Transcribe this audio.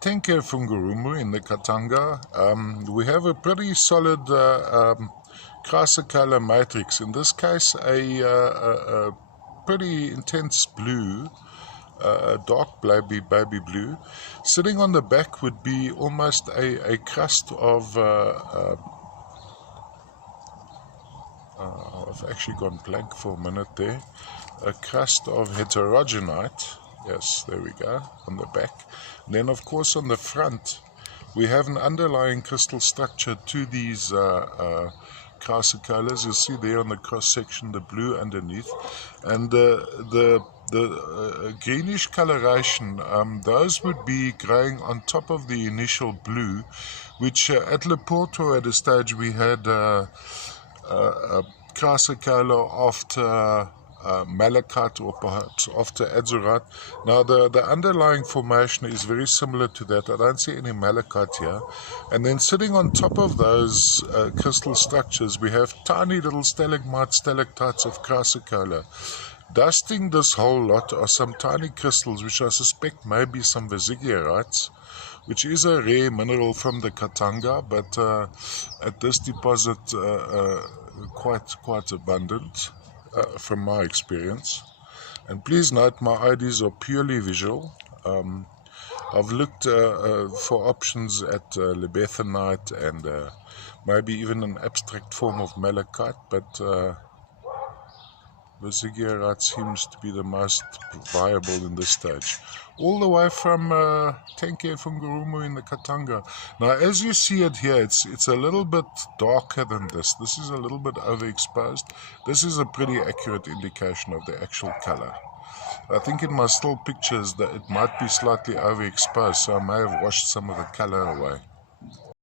10K Fungurumu in the Katanga. We have a pretty solid color matrix. In this case, a pretty intense blue, dark baby blue. Sitting on the back would be almost a crust of I've actually gone blank for a minute there. A crust of heterogenite. Yes, there we go, on the back. And then, of course, on the front, we have an underlying crystal structure to these crassicolors. You'll see there on the cross section the blue underneath, and the greenish coloration. Those would be growing on top of the initial blue, which at Leporto at a stage we had. Crassicola after malachite or perhaps after azurite. Now the underlying formation is very similar to that. I don't see any malachite here. And then sitting on top of those crystal structures, we have tiny little stalagmites, stalactites of crassicola. Dusting this whole lot are some tiny crystals, which I suspect may be some vesigiarites, which is a rare mineral from the Katanga, but at this deposit quite abundant from my experience. And please note, my IDs are purely visual. I've looked for options at libethenite and maybe even an abstract form of malachite, but vesigiarite seems to be the most viable in this stage. All the way from 10K Fungurumu in the Katanga. Now, as you see it here, it's a little bit darker than this. This is a little bit overexposed. This is a pretty accurate indication of the actual color. I think in my still pictures that it might be slightly overexposed, so I may have washed some of the color away.